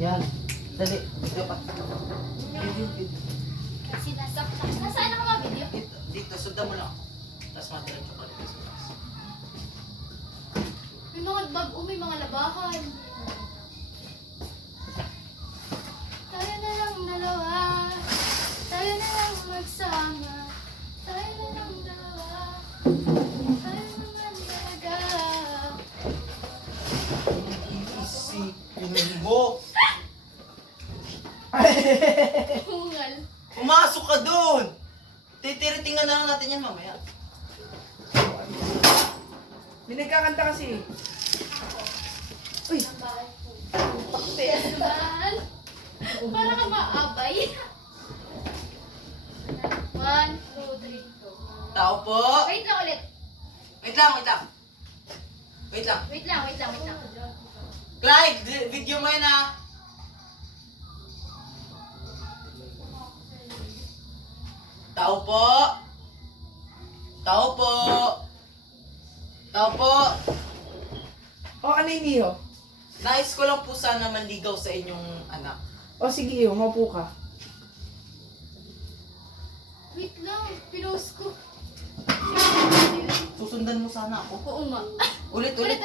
Yan. Dali. Ito pa. Sinasaktan. Nasaan ako mga video? Dito, sundan mo lang ako. Tapos matilang ka dito sa taas. May mga bag may mga labahan. Tayo na lang dalawa. Tayo na lang magsama. Tayo na lang dalawa. Tayo naman talaga. Isipin mo. Hungal. Pumasok ka doon! Titiritingan na lang natin yan mamaya. May nagkakanta kasi. Uy! Naman. Para ka maabay. 1, 2, 3. Tao po! Wait lang ulit. Wait lang, wait lang. Wait lang. Wait lang, wait lang, wait lang. Clyde, video mo yan ah. Tao po! Tao po! Tao po! O, ano yung Iho? Nais ko lang po sana manligaw sa inyong anak. O, sige Iho, maupo ka. Wait lang, pinost ko. Susundan mo sana ako. Oo nga. Ulit. Sige.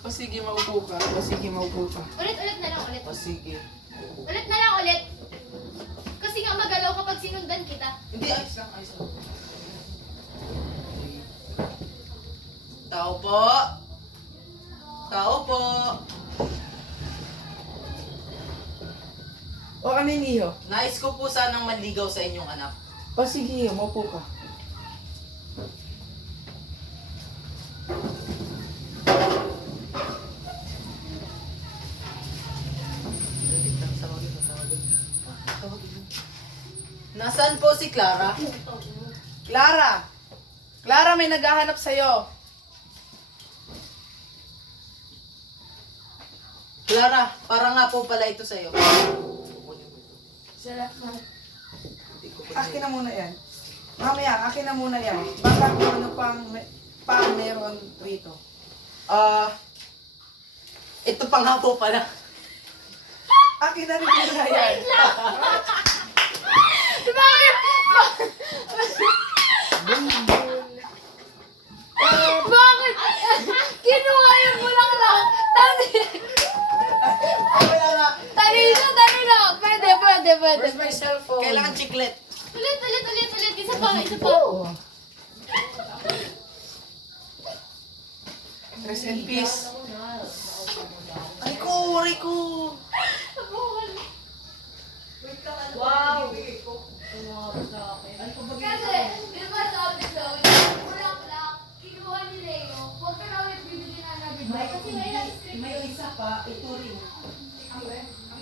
O, sige, maupo ka. O, sige, maupo ka. Ulit na lang, ulit. O sige. Ulit na lang, ulit. Kasi nga magalaw kapag sinundan kita. Hindi, ayos lang, ayos lang. Tao po! Tao po! O, ano yung Iho? Nais ko po sanang manligaw sa inyong anak. O, sige Iho, maupo ka. Nasaan po si Clara? Clara! Clara, may naghahanap sa'yo. Clara, para nga po pala ito sa'yo. Salamat. Akin na muna yan. Mamaya, akin na muna yan. Baka kung ano pang meron rito. Ito pa nga po pala. Akin na rin muna yan. Bakit? Bakit? Kinuha yung bulaklak. Tanino. Pwede. Where's my cellphone? Kailangan chiclet. Ulit. Isa pa. Oo. Rest in peace. Ay ko, aray ko. Wow. Kasi, di ba sabi sa yung bulaklak, kinuha ni Leo, huwag ka na ulit bibigyan na namin. Kasi may isa pa, ito rin. Ang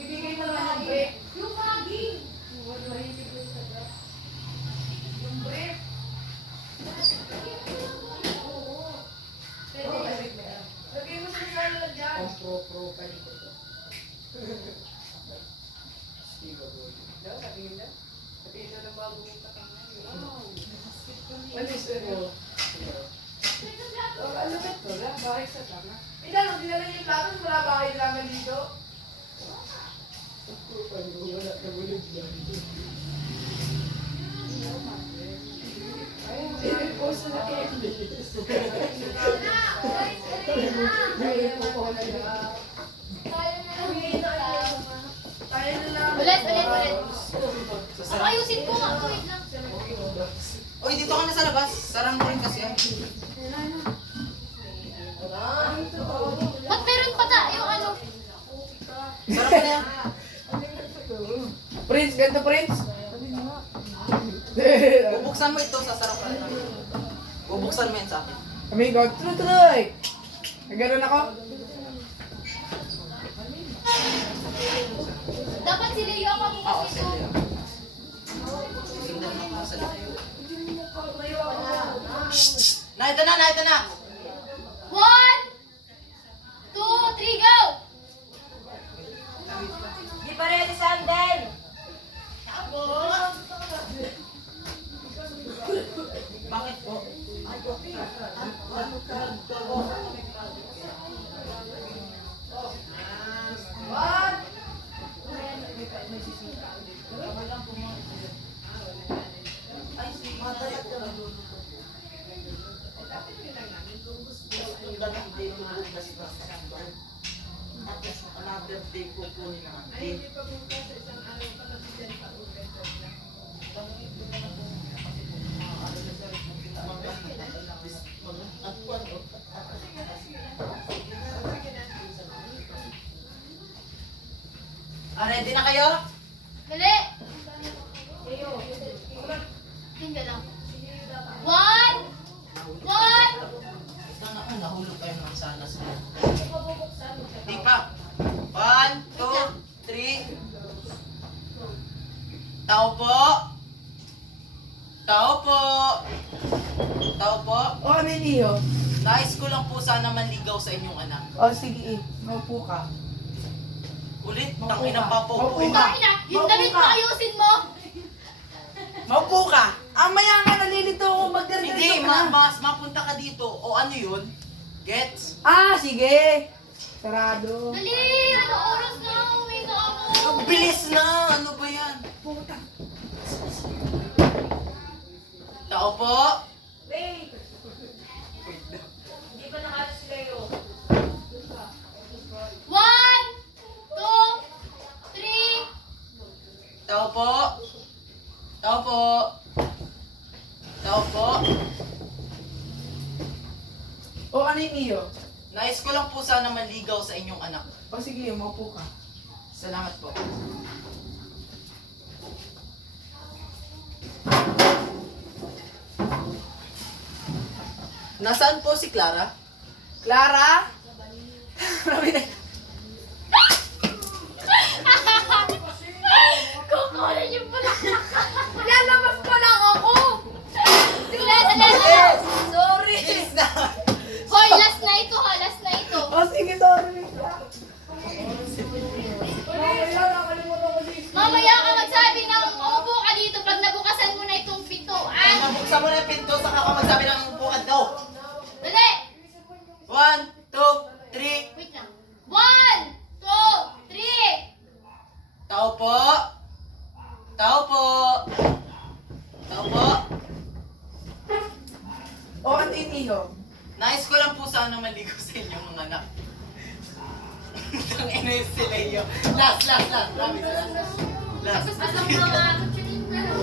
ibigay mo naman ng brief. yung maging. Yung brief. Lagay mo sa sala dyan. Pro, kanito to. Sabihin na ng bagong katangan. Ano is ito? Ano ba ito? Bahay sa tama. Ilan, ang dinala niyo yung plato, wala bahay naman dito. Wala ka bulog yan. Ay, post na Candice. Tayo na lang. Ulit. Ako ayusin ko nga. Wait lang. Uy, dito ka na sa labas. Sarang mo rin kasi yan. Ba't meron pa yung ano? Sarang mo na yan. Prince, ganito Prince. Bubuksan mo ito, sasarap ka na. Bubuksan mo yan sa akin. Amigo, tuloy! Nagano'n ako? Dapat si Leo ang Oo, pamukas sige. ito. Sundan mo ako sa likod. Na, ito na. 1, 2, 3, go! Di pa rin si Sandel! Bakit po? Another day ko po na. Ready na kayo? Dali! Tingnan lang. One! Nahulog kayo ng sana sila. Di pa. 1, 2, 3. Tao po. Tao po. Tao po. O, ano yung iyo? Nais ko lang po sana manligaw sa inyong anak. O, sige, maupo ka. Ulit, Maupo tanginang ka. papo. Maupo Ikaw, ka. ina! Yung damit mo, ayusin mo! Maupo ka. Maya nga, nalilito ako. Magdalito Hindi, ka na. mas mapunta ka dito. O ano yun? Gets? Sige. Sarado. Dali! Ano oras na? Uwi na ako! Ang bilis na! Ano ba yan? Puta. Tao po. Wait! Hindi pa nakalis si Leo. 1, 2, 3. Tao po. Tao po. Tao po. O, ano yung iyo? Nais ko lang po sana manligaw sa inyong anak. O, sige, maupo ka. Salamat po. Nasaan po si Clara? Clara? Marami na. Kukunin yung bulaklak. Lalabas ko lang ako! Dali! Sorry. Bilis na! Hoy, last na ito ha, last na ito. O, sige, sorry. Mamaya ka magsabi ng umupo ka dito pag nabukasan mo na itong pinto, ah? Mabuksan mo na yung pinto, saka ka magsabi ng bukad daw. Dali! 1, 2, 3. Wait lang. 1, 2, 3! Tao po. Tao po. Tao po. O, ano yung iyo? Nais ko lang po sana maligo sa inyong mga anak. Ang ina yung si Leo. Last. Promise, last. Ano mga ano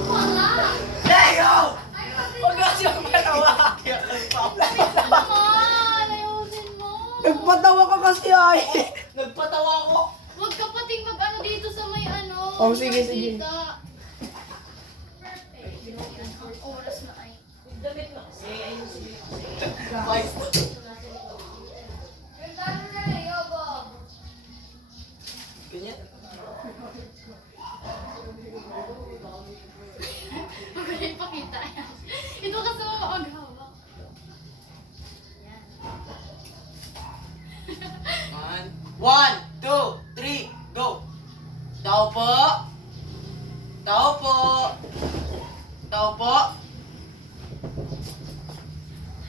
pa nga? Leo! Huwag na siyang matawa. Naman, ayusin mo. Nagpatawa ka kasi ay. Nagpatawa ako. Huwag ka pating mag-ano dito sa may ano. Oh, sige, sige. Kita. Ang oras na ay. Damit mo kasi, ayun si Leo. Vice. Ganda na Leo, Bob. Ganyan. Magaling pakita yan. Ito kasi maghawak. Yan. 1, 2, 3, go! Tao po! Tao po! Tao po!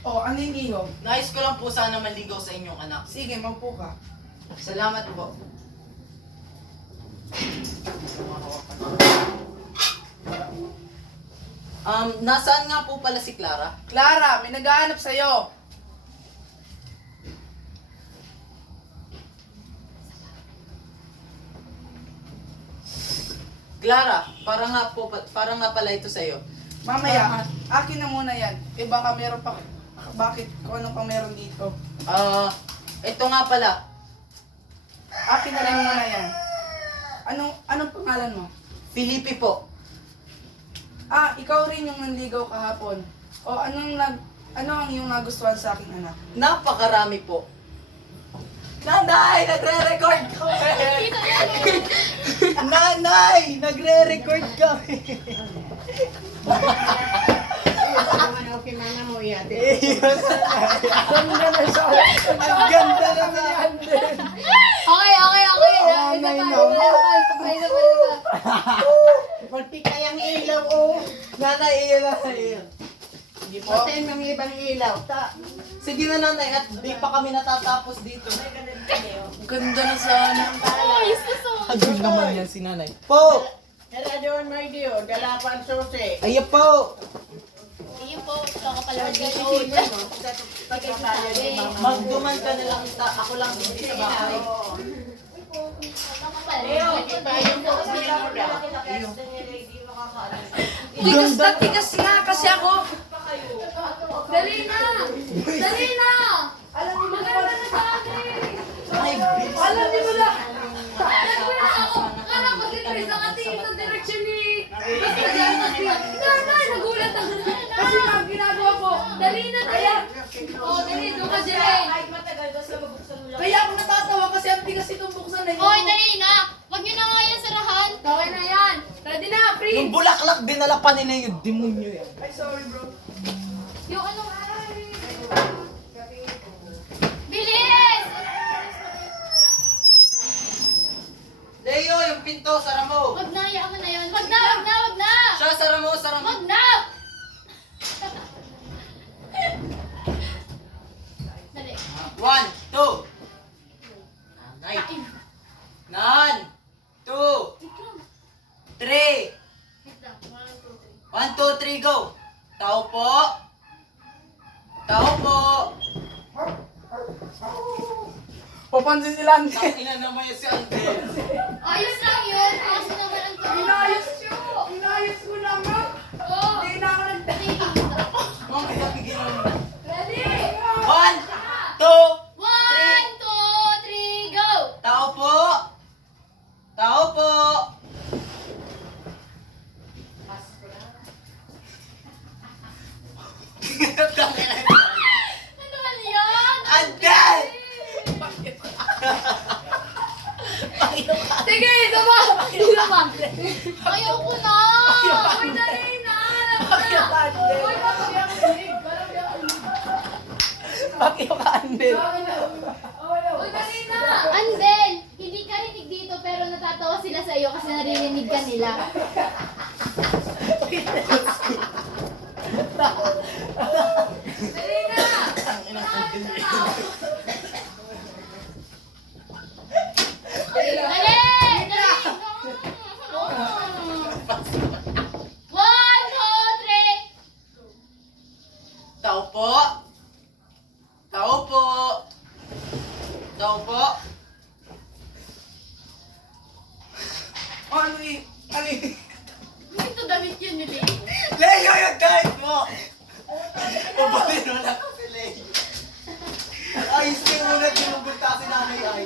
O, ano yung iyo? Nais ko lang po sana manligaw sa inyong anak. Sige, maupo ka. Salamat po. Nasaan nga po pala si Clara? Clara, may naghahanap sa'yo. Clara, para nga pala ito sa'yo. Mamaya, akin na muna yan. Eh baka meron pa, bakit kung ano pa meron dito? Ito nga pala. Akin na lang muna yan. Anong pangalan mo? Felipe po. Ikaw rin yung nanligaw kahapon. O ano ang iyong nagustuhan sa aking anak? Napakarami po. Nanay! Nagre-record kami! Kita yan. Nanay! Nagre-record kami! Ganda na siya! Ang ganda na ni Anden! Okay. Isa pa. Kunti kayang ilaw, oh. Nanay, iyan na iyan. Patain ng ibang ilaw. Sige na nanay, at di pa kami natatapos dito. Ganda na sana. Uy, suso. Agad naman yan si nanay. Po! Hera doon, my dear. Dala pa ang susi. Ayan po! Ayun po, kakapalawad kayo. Pagkakala ni Mama. Magduman ka na lang, ako lang dito sa bahay. Leo, Ipayo mo kasi mo daw. laki-laki as Daniel, hindi makakaalis. Tigas na tigas nga kasi ako. Pa kayo. Dali na! Dali na! Alam niyo Maganda na sa akin! Alam niyo na. Nagwala ako! Kala ko si Chris ang ating sa direksyon ni... Basta dyan na siya. Nanay! Nagulat ako. Kasi ang ginagawa ko. Dali na tayo! Oo, dali. Doon ka, Jelen. Kahit matagal, basta mabuksan mo lang. Kaya ako natatawa kasi ang tigas itong buksan eh. Hoy, dali na! Huwag niyo na nga yan sarahan. Okay na yan. Ready na, free! Yung bulaklak, dinala pa nila yung demonyo yan. Ay, sorry bro. Yung ano... Bilis! Leo, yung pinto, sara mo. Wag na, hayaan mo na yun. Wag na, wag na, wag na! Siya, sara mo, sara mo. Wag na! Dali. 1, 2. Nine. 2, 3. Wait lang. 1, 2, 3. 1, 2, 3, go. Tao po. Tao po. Papansin sila hindi. Tangina naman yung si Andel. Ayos lang yun. Ayos naman ang tuloy. Inayos ko naman. Oo. Hindi na ako Mamaya bigyan mo. Ready? 1, 2. 1, 2, 3, go! Tao po. Tao po. Tangina. Ano ba yan? Andel! Sige, ito ba? Ito ba? Ayoko na! Uy, dali na! Alam mo na! Uy, Bakit ka Andel? Uy, dali na! Andel, hindi ka rinig dito pero natatawa sila sa iyo kasi naririnig ka nila. Dali na! Dali! Dali! One, two, three! Tao po. Tao po. Tao po. Ano eh? Ano eh? Ito damit yun ni Leo. Leo, yung guys mo! Ubutin mo lang si Leo. Ayos ko yung muna tinubulta si nanay ay.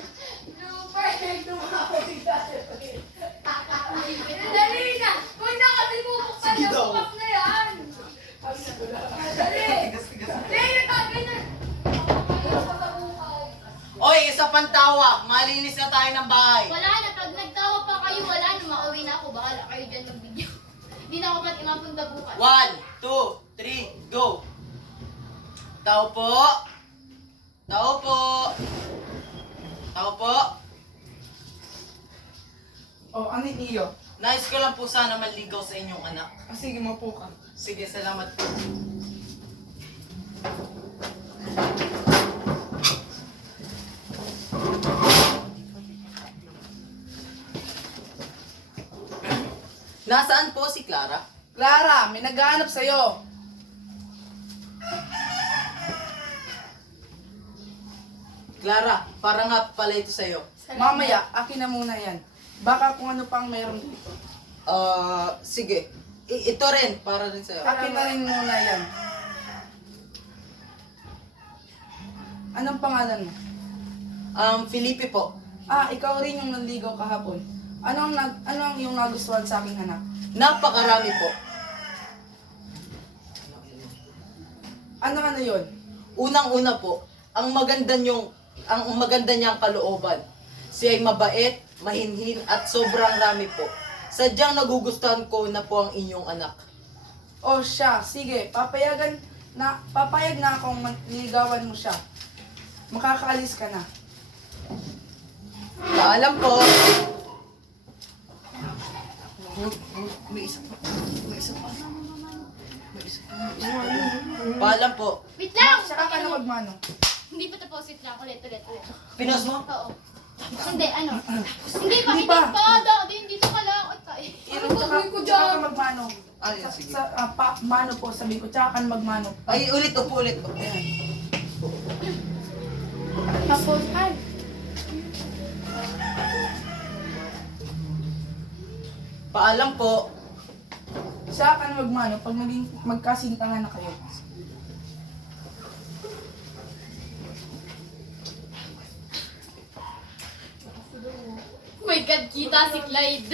Dali na! Huwag na kasi bubuksan Sige na daw. bukas na yan! Dali! Leo, tagay na! Ayaw ko sa buhay. Oy, isa pang tawa. Malinis na tayo ng bahay. Wala na, pag nagtawa pa kayo, wala na, makauwi na ako. Bahala kayo dyan ng video. Hindi na ako ba't imapunta bukas. 1, 2, 3, go! Tao po. Tao po. Tao po. Oh, ano yung iyo? Nais ko lang po sana maligaw sa inyong anak. Ah, sige, mapo ka. Sige, salamat po. Nasaan po si Clara? Clara, may naghahanap sa'yo. Clara, para nga pala ito sa'yo. Mamaya, akin na muna yan. Baka kung ano pang meron dito. Sige. Ito rin, para rin sa'yo. Akin na rin muna yan. Anong pangalan mo? Felipe po. Ah, ikaw rin yung nanligaw kahapon. Ano ang iyong nagustuhan sa aking anak? Napakarami po. Ano yon? Unang-una po, ang maganda niyang kalooban. Siya ay mabait, mahinhin at sobrang rami po. Sadyang nagugustuhan ko na po ang inyong anak. O siya, sige, papayag na akong manligawan mo siya. Makakaalis ka na. Paalam po. May isa pa. Paalam po. Wait lang! Saka ka na magmano. Hindi pa tapos, wait lang. Ulit. Pinos mo? Oo. Hindi, ano? Hindi pa, Hindi hindi pa. pa. Dito ka lang. Ay, ano gagawin ko Tsaka ka dyan? magmano. Ay, sige. Mano po, sabi ko, tsaka ka na magmano. Ay, ulit po. Ayan. Tapos, ay. Paalam po. Sa ka na magmano pag magkasintangan na kayo. Oh my God, kita si Clyde.